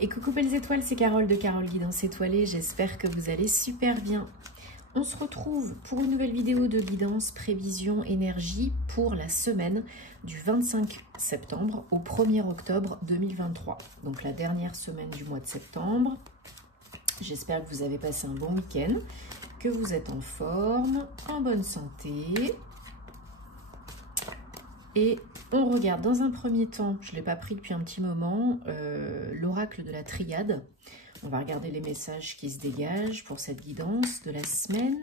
Et coucou belles étoiles, c'est Carole de Carole Guidance Étoilée, j'espère que vous allez super bien. On se retrouve pour une nouvelle vidéo de guidance, prévision, énergie pour la semaine du 25 septembre au 1er octobre 2023. Donc la dernière semaine du mois de septembre. J'espère que vous avez passé un bon week-end, que vous êtes en forme, en bonne santé. Et on regarde dans un premier temps, je ne l'ai pas pris depuis un petit moment, l'oracle de la triade. On va regarder les messages qui se dégagent pour cette guidance de la semaine.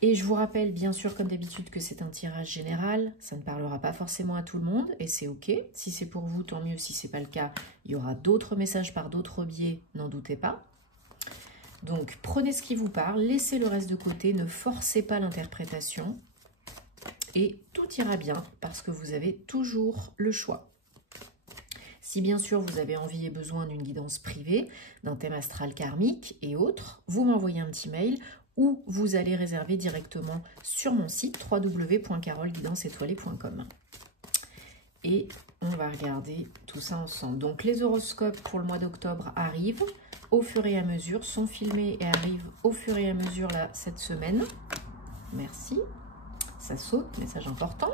Et je vous rappelle bien sûr comme d'habitude que c'est un tirage général. Ça ne parlera pas forcément à tout le monde et c'est ok. Si c'est pour vous, tant mieux. Si ce n'est pas le cas, il y aura d'autres messages par d'autres biais, n'en doutez pas. Donc prenez ce qui vous parle, laissez le reste de côté, ne forcez pas l'interprétation. Et tout ira bien parce que vous avez toujours le choix. Si bien sûr vous avez envie et besoin d'une guidance privée, d'un thème astral karmique et autres, vous m'envoyez un petit mail ou vous allez réserver directement sur mon site www.caroleguidanceétoilée.com. Et on va regarder tout ça ensemble. Donc les horoscopes pour le mois d'octobre arrivent au fur et à mesure, sont filmés et arrivent au fur et à mesure là cette semaine. Merci. Ça saute, message important.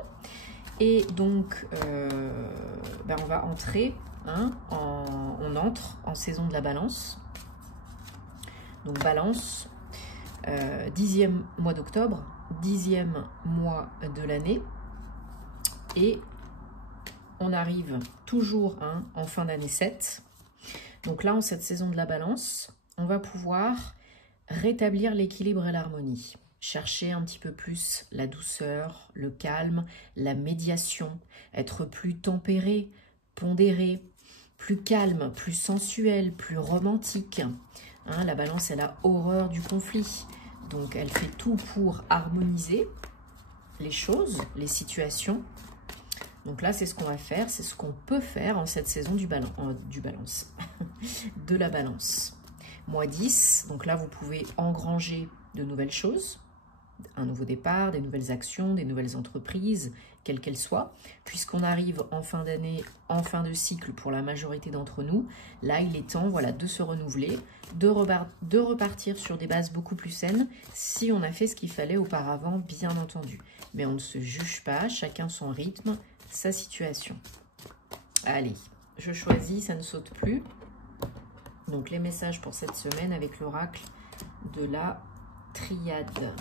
Et donc, on va entrer, on entre en saison de la balance. Donc balance, 10e mois d'octobre, 10e mois de l'année. Et on arrive toujours en fin d'année 7. Donc là, en cette saison de la balance, on va pouvoir rétablir l'équilibre et l'harmonie. Chercher un petit peu plus la douceur, le calme, la médiation, être plus tempéré, pondéré, plus calme, plus sensuel, plus romantique. La balance, elle a horreur du conflit, donc elle fait tout pour harmoniser les choses, les situations. Donc là, c'est ce qu'on va faire, c'est ce qu'on peut faire en cette saison de la balance. Mois 10, donc là, vous pouvez engranger de nouvelles choses, un nouveau départ, des nouvelles actions, des nouvelles entreprises, quelles qu'elles soient. Puisqu'on arrive en fin d'année, en fin de cycle pour la majorité d'entre nous, là, il est temps de se renouveler, de repartir sur des bases beaucoup plus saines si on a fait ce qu'il fallait auparavant, bien entendu. Mais on ne se juge pas, chacun son rythme, sa situation. Allez, je choisis, ça ne saute plus. Donc, les messages pour cette semaine avec l'oracle de la triade.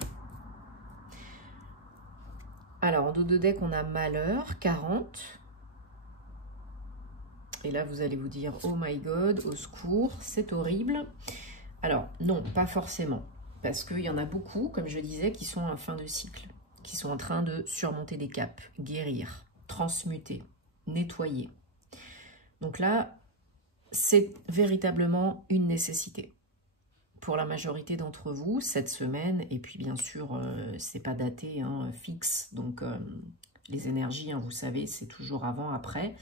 Alors, en dos de deck, on a malheur, 40. Et là, vous allez vous dire, oh my god, au secours, c'est horrible. Alors, non, pas forcément. Parce qu'il y en a beaucoup, comme je disais, qui sont en fin de cycle, qui sont en train de surmonter des caps, guérir, transmuter, nettoyer. Donc là, c'est véritablement une nécessité. Pour la majorité d'entre vous, cette semaine, et puis bien sûr, c'est pas daté, fixe, donc les énergies, vous savez, c'est toujours avant, après.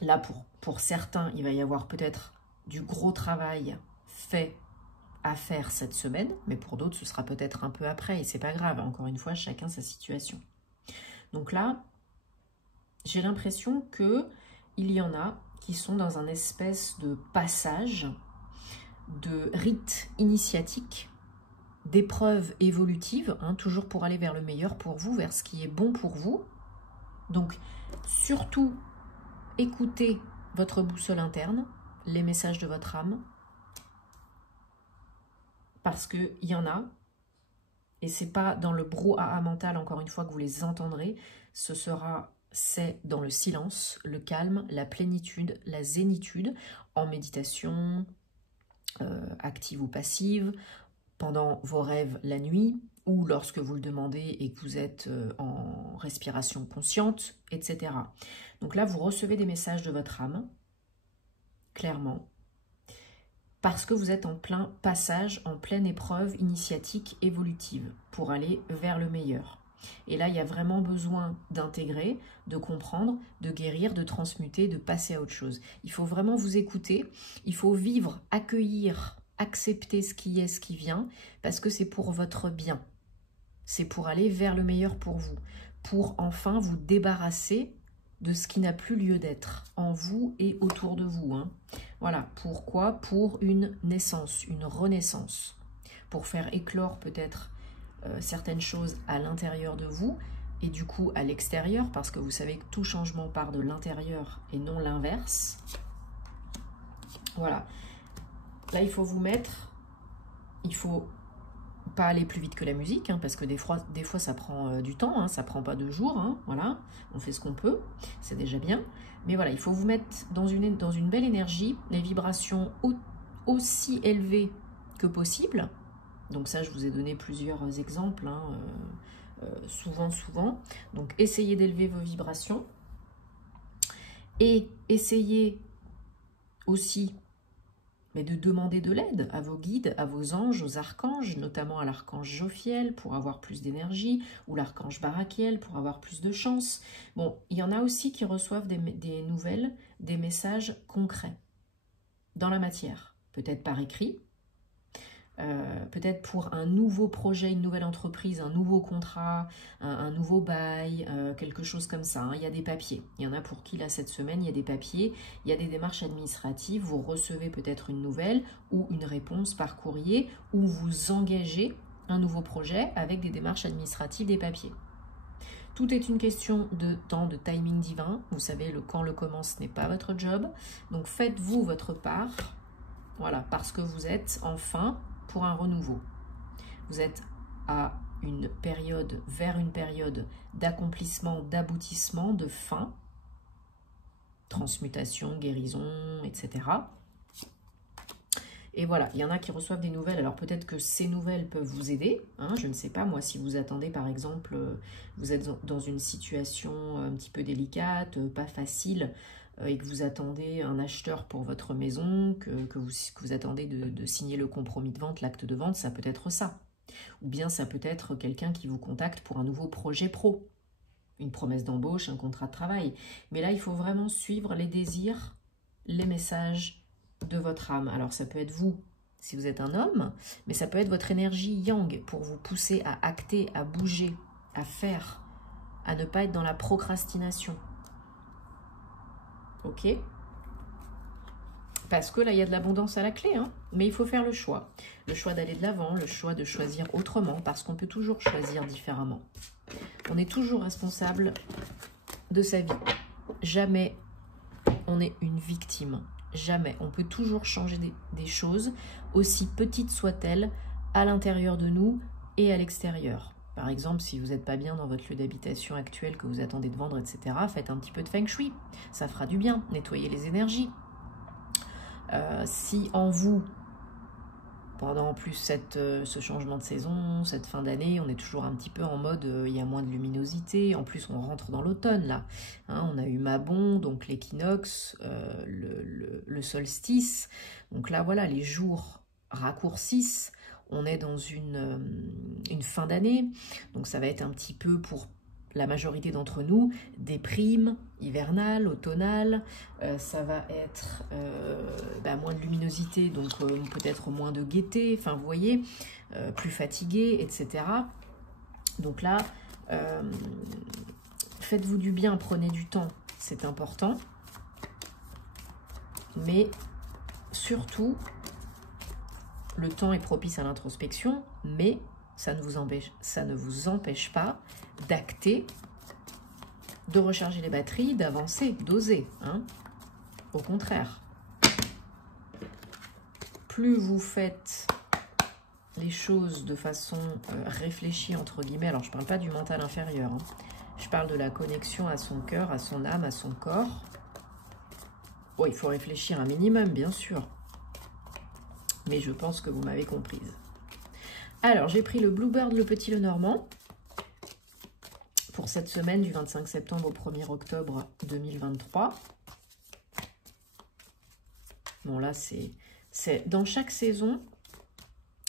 Là, pour certains, il va y avoir peut-être du gros travail fait à faire cette semaine, mais pour d'autres, ce sera peut-être un peu après, et c'est pas grave, encore une fois, chacun sa situation. Donc là, j'ai l'impression que il y en a qui sont dans un espèce de passage, de rite initiatique, d'épreuves évolutives, toujours pour aller vers le meilleur pour vous, vers ce qui est bon pour vous. Donc, surtout, écoutez votre boussole interne, les messages de votre âme, parce qu'il y en a, et c'est pas dans le brouhaha mental, encore une fois, que vous les entendrez, c'est dans le silence, le calme, la plénitude, la zénitude, en méditation, active ou passive, pendant vos rêves la nuit, ou lorsque vous le demandez et que vous êtes en respiration consciente, etc. Donc là, vous recevez des messages de votre âme, clairement, parce que vous êtes en plein passage, en pleine épreuve initiatique évolutive, pour aller vers le meilleur. Et là, il y a vraiment besoin d'intégrer, de comprendre, de guérir, de transmuter, de passer à autre chose. Il faut vraiment vous écouter, il faut vivre, accueillir, accepter ce qui est, ce qui vient, parce que c'est pour votre bien. C'est pour aller vers le meilleur pour vous, pour enfin vous débarrasser de ce qui n'a plus lieu d'être en vous et autour de vous. Hein. Voilà, pourquoi? Pour une naissance, une renaissance, pour faire éclore peut-être certaines choses à l'intérieur de vous et du coup à l'extérieur, parce que vous savez que tout changement part de l'intérieur et non l'inverse. Voilà, là il faut vous mettre, il faut pas aller plus vite que la musique, hein, parce que des fois ça prend du temps, hein, ça prend pas 2 jours, hein, voilà, on fait ce qu'on peut, c'est déjà bien. Mais voilà, il faut vous mettre dans une belle énergie, les vibrations aussi élevées que possible. Donc ça, je vous ai donné plusieurs exemples, hein, souvent. Donc essayez d'élever vos vibrations et essayez aussi mais de demander de l'aide à vos guides, à vos anges, aux archanges, notamment à l'archange Jophiel pour avoir plus d'énergie, ou l'archange Barachiel pour avoir plus de chance. Bon, il y en a aussi qui reçoivent des nouvelles, des messages concrets dans la matière, peut-être par écrit, peut-être pour un nouveau projet, une nouvelle entreprise, un nouveau contrat, un nouveau bail, quelque chose comme ça. Hein. Il y a des papiers. Il y en a pour qui, là, cette semaine, il y a des papiers, il y a des démarches administratives, vous recevez peut-être une nouvelle ou une réponse par courrier, ou vous engagez un nouveau projet avec des démarches administratives, des papiers. Tout est une question de temps, de timing divin. Vous savez, le quand, le comment, ce n'est pas votre job. Donc faites-vous votre part, voilà, parce que vous êtes enfin pour un renouveau. Vous êtes à une période, vers une période d'accomplissement, d'aboutissement, de fin, transmutation, guérison, etc. Et voilà, il y en a qui reçoivent des nouvelles. Alors peut-être que ces nouvelles peuvent vous aider. Hein, je ne sais pas, moi, si vous attendez, par exemple, vous êtes dans une situation un petit peu délicate, pas facile, et que vous attendez un acheteur pour votre maison, que vous attendez de signer le compromis de vente, l'acte de vente, ça peut être ça. Ou bien ça peut être quelqu'un qui vous contacte pour un nouveau projet pro, une promesse d'embauche, un contrat de travail. Mais là, il faut vraiment suivre les désirs, les messages de votre âme. Alors ça peut être vous, si vous êtes un homme, mais ça peut être votre énergie yang pour vous pousser à acter, à bouger, à faire, à ne pas être dans la procrastination. Ok? Parce que là, il y a de l'abondance à la clé, hein, mais il faut faire le choix. Le choix d'aller de l'avant, le choix de choisir autrement, parce qu'on peut toujours choisir différemment. On est toujours responsable de sa vie. Jamais on est une victime. Jamais. On peut toujours changer des choses, aussi petites soient-elles, à l'intérieur de nous et à l'extérieur. Par exemple, si vous n'êtes pas bien dans votre lieu d'habitation actuel, que vous attendez de vendre, etc., faites un petit peu de feng shui. Ça fera du bien. Nettoyez les énergies. Si en vous, pendant plus ce changement de saison, cette fin d'année, on est toujours un petit peu en mode, il y a moins de luminosité, en plus on rentre dans l'automne là, hein, on a eu Mabon, donc l'équinoxe, le solstice, donc là voilà, les jours raccourcissent, on est dans une fin d'année, donc ça va être un petit peu pour la majorité d'entre nous, des primes hivernales, automnales, ça va être moins de luminosité, donc peut-être moins de gaieté, enfin vous voyez, plus fatigué, etc. Donc là, faites-vous du bien, prenez du temps, c'est important, mais surtout, le temps est propice à l'introspection, mais ça ne vous empêche pas d'acter, de recharger les batteries, d'avancer, d'oser. Hein. Au contraire. Plus vous faites les choses de façon réfléchie, entre guillemets, alors je ne parle pas du mental inférieur, hein. Je parle de la connexion à son cœur, à son âme, à son corps. Bon, il faut réfléchir un minimum, bien sûr. Mais je pense que vous m'avez comprise. Alors, j'ai pris le Bluebird, le Petit Lenormand, pour cette semaine du 25 septembre au 1er octobre 2023. Bon, là, c'est dans chaque saison,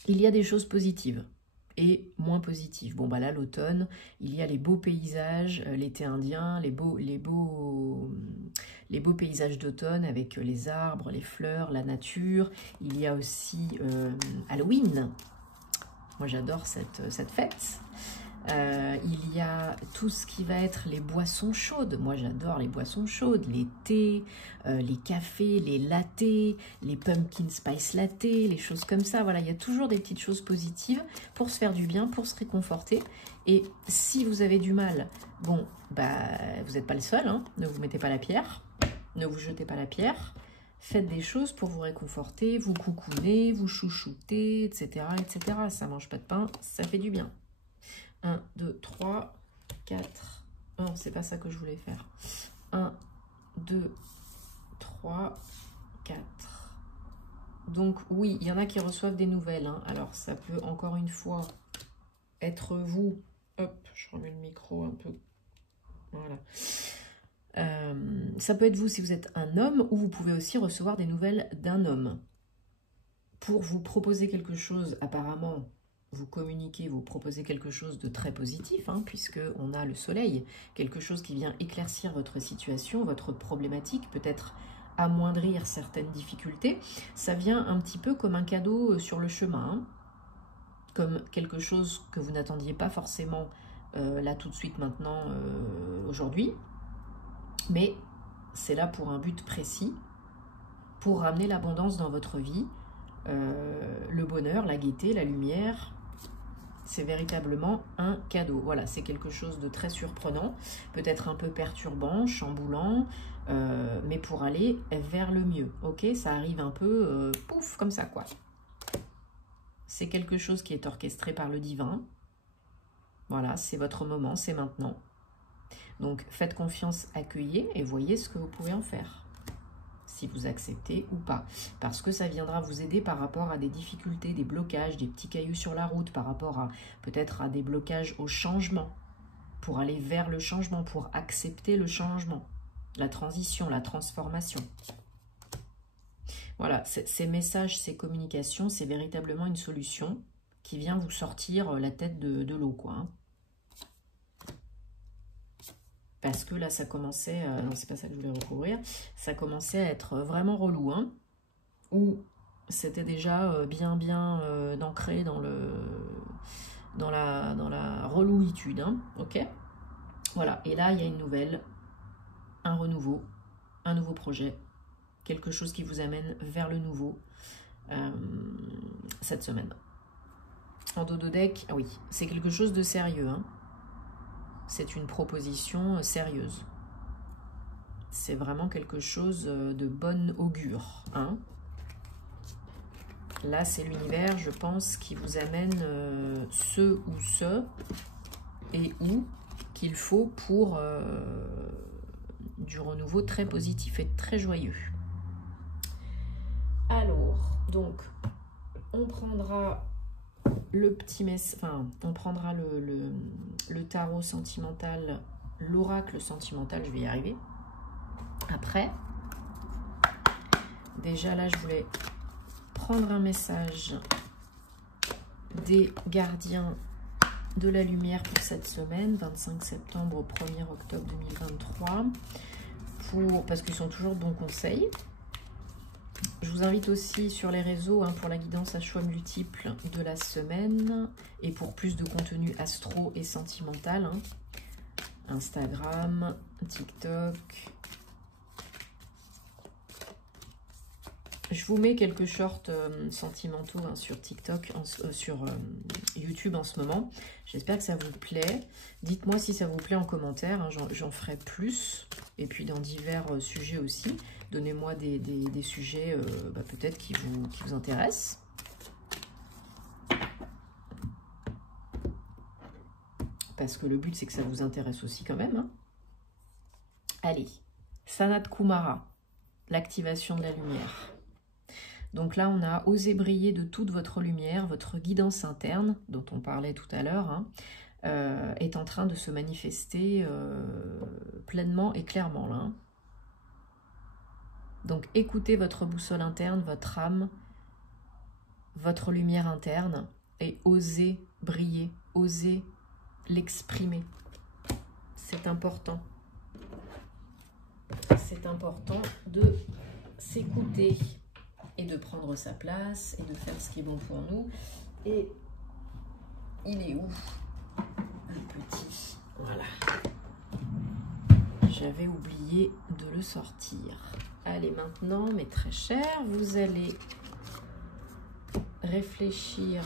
il y a des choses positives et moins positives. Bon, bah là, l'automne, il y a les beaux paysages, l'été indien, les beaux paysages d'automne avec les arbres, les fleurs, la nature. Il y a aussi Halloween. Moi, j'adore cette fête. Il y a tout ce qui va être les boissons chaudes. Moi, j'adore les boissons chaudes, les thés, les cafés, les lattés, les pumpkin spice lattés, les choses comme ça. Voilà, il y a toujours des petites choses positives pour se faire du bien, pour se réconforter. Et si vous avez du mal, bon, bah, vous n'êtes pas le seul, hein, ne vous mettez pas la pierre, ne vous jetez pas la pierre. Faites des choses pour vous réconforter, vous coucouner, vous chouchouter, etc., etc. Ça mange pas de pain, ça fait du bien. 1, 2, 3, 4. Non, c'est pas ça que je voulais faire. 1, 2, 3, 4. Donc, oui, il y en a qui reçoivent des nouvelles. Hein. Alors, ça peut encore une fois être vous. Hop, je remets le micro un peu. Voilà. Ça peut être vous si vous êtes un homme, ou vous pouvez aussi recevoir des nouvelles d'un homme. Pour vous proposer quelque chose, apparemment, vous communiquez, vous proposez quelque chose de très positif, hein, puisqu'on a le soleil, quelque chose qui vient éclaircir votre situation, votre problématique, peut-être amoindrir certaines difficultés. Ça vient un petit peu comme un cadeau sur le chemin, hein, comme quelque chose que vous n'attendiez pas forcément là tout de suite maintenant, aujourd'hui. Mais c'est là pour un but précis, pour ramener l'abondance dans votre vie, le bonheur, la gaieté, la lumière. C'est véritablement un cadeau. Voilà, c'est quelque chose de très surprenant, peut-être un peu perturbant, chamboulant, mais pour aller vers le mieux. Ok, ça arrive un peu pouf, comme ça, quoi. C'est quelque chose qui est orchestré par le divin. Voilà, c'est votre moment, c'est maintenant. Donc, faites confiance, accueillez et voyez ce que vous pouvez en faire. Si vous acceptez ou pas. Parce que ça viendra vous aider par rapport à des difficultés, des blocages, des petits cailloux sur la route, par rapport à peut-être à des blocages au changement, pour aller vers le changement, pour accepter le changement, la transition, la transformation. Voilà, ces messages, ces communications, c'est véritablement une solution qui vient vous sortir la tête de l'eau, quoi. Hein. Parce que là, ça commençait... non, c'est pas ça que je voulais recouvrir. Ça commençait à être vraiment relou. Hein, ou c'était déjà bien ancré dans la relouitude. Hein, ok. Voilà. Et là, il y a une nouvelle, un renouveau, un nouveau projet. Quelque chose qui vous amène vers le nouveau cette semaine. En dodo deck, ah oui, c'est quelque chose de sérieux. Hein. C'est une proposition sérieuse. C'est vraiment quelque chose de bonne augure. Hein. Là, c'est l'univers, je pense, qui vous amène ce et où qu'il faut pour du renouveau très positif et très joyeux. Alors, donc, on prendra le petit message, enfin, on prendra le tarot sentimental, l'oracle sentimental, je vais y arriver. Après, déjà là, je voulais prendre un message des gardiens de la lumière pour cette semaine, 25 septembre au 1er octobre 2023, parce qu'ils sont toujours de bons conseils. Je vous invite aussi sur les réseaux hein, pour la guidance à choix multiples de la semaine et pour plus de contenu astro et sentimental. Hein. Instagram, TikTok. Je vous mets quelques shorts sentimentaux hein, sur TikTok, sur YouTube en ce moment. J'espère que ça vous plaît. Dites-moi si ça vous plaît en commentaire. Hein, j'en ferai plus. Et puis dans divers sujets aussi. Donnez-moi des sujets peut-être qui vous intéressent. Parce que le but, c'est que ça vous intéresse aussi quand même. Hein. Allez, Sanat Kumara, l'activation de la lumière. Donc là, on a osé briller de toute votre lumière, votre guidance interne, dont on parlait tout à l'heure, hein, est en train de se manifester pleinement et clairement. Là, hein. Donc écoutez votre boussole interne, votre âme, votre lumière interne, et osez briller, osez l'exprimer. C'est important. C'est important de s'écouter et de prendre sa place et de faire ce qui est bon pour nous. Et il est où le petit? Voilà. J'avais oublié de le sortir. Allez, maintenant, mes très chers, vous allez réfléchir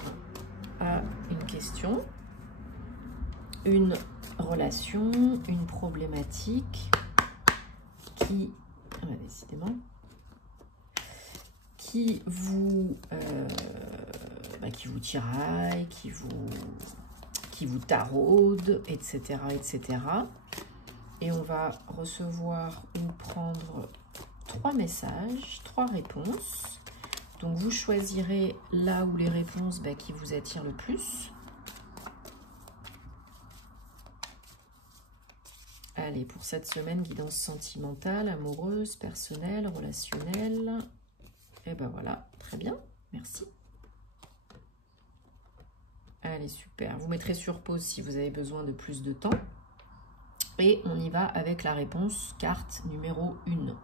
à une question, une relation, une problématique qui, décidément, qui vous tiraille, qui vous taraude, etc., etc. Et on va recevoir ou prendre 3 messages, 3 réponses. Donc, vous choisirez là où les réponses qui vous attirent le plus. Allez, pour cette semaine, guidance sentimentale, amoureuse, personnelle, relationnelle. Et ben voilà, très bien, merci. Allez, super. Vous mettrez sur pause si vous avez besoin de plus de temps. Et on y va avec la réponse carte numéro 1.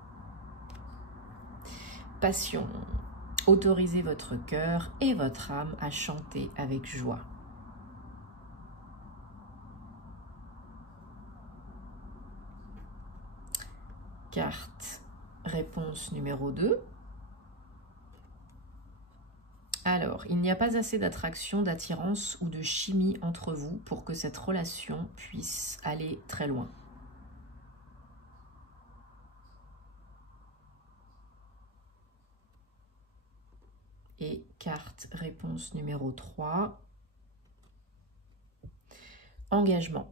Passion. Autorisez votre cœur et votre âme à chanter avec joie. Carte réponse numéro 2. Alors, il n'y a pas assez d'attraction, d'attirance ou de chimie entre vous pour que cette relation puisse aller très loin. Et carte réponse numéro 3. Engagement.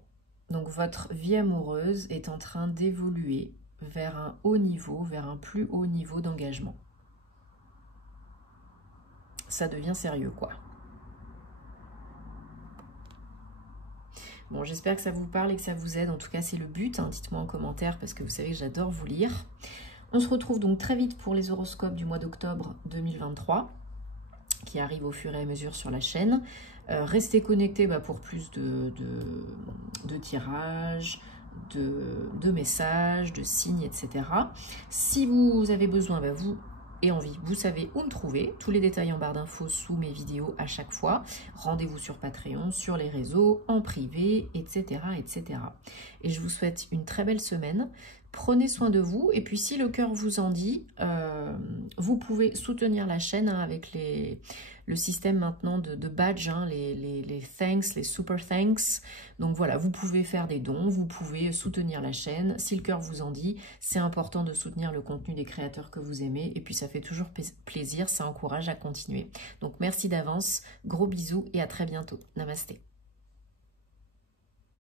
Donc, votre vie amoureuse est en train d'évoluer vers un haut niveau, vers un plus haut niveau d'engagement. Ça devient sérieux, quoi. Bon, j'espère que ça vous parle et que ça vous aide. En tout cas, c'est le but. Hein. Dites-moi en commentaire parce que vous savez que j'adore vous lire. On se retrouve donc très vite pour les horoscopes du mois d'octobre 2023 qui arrivent au fur et à mesure sur la chaîne. Restez connectés pour plus de tirages, de messages, de signes, etc. Si vous avez besoin, vous et envie, vous savez où me trouver. Tous les détails en barre d'infos sous mes vidéos à chaque fois. Rendez-vous sur Patreon, sur les réseaux, en privé, etc., etc. Et je vous souhaite une très belle semaine. Prenez soin de vous. Et puis, si le cœur vous en dit, vous pouvez soutenir la chaîne avec le système maintenant de badge, les thanks, les super thanks. Donc voilà, vous pouvez faire des dons, vous pouvez soutenir la chaîne. Si le cœur vous en dit, c'est important de soutenir le contenu des créateurs que vous aimez. Et puis ça fait toujours plaisir, ça encourage à continuer. Donc merci d'avance, gros bisous et à très bientôt. Namasté.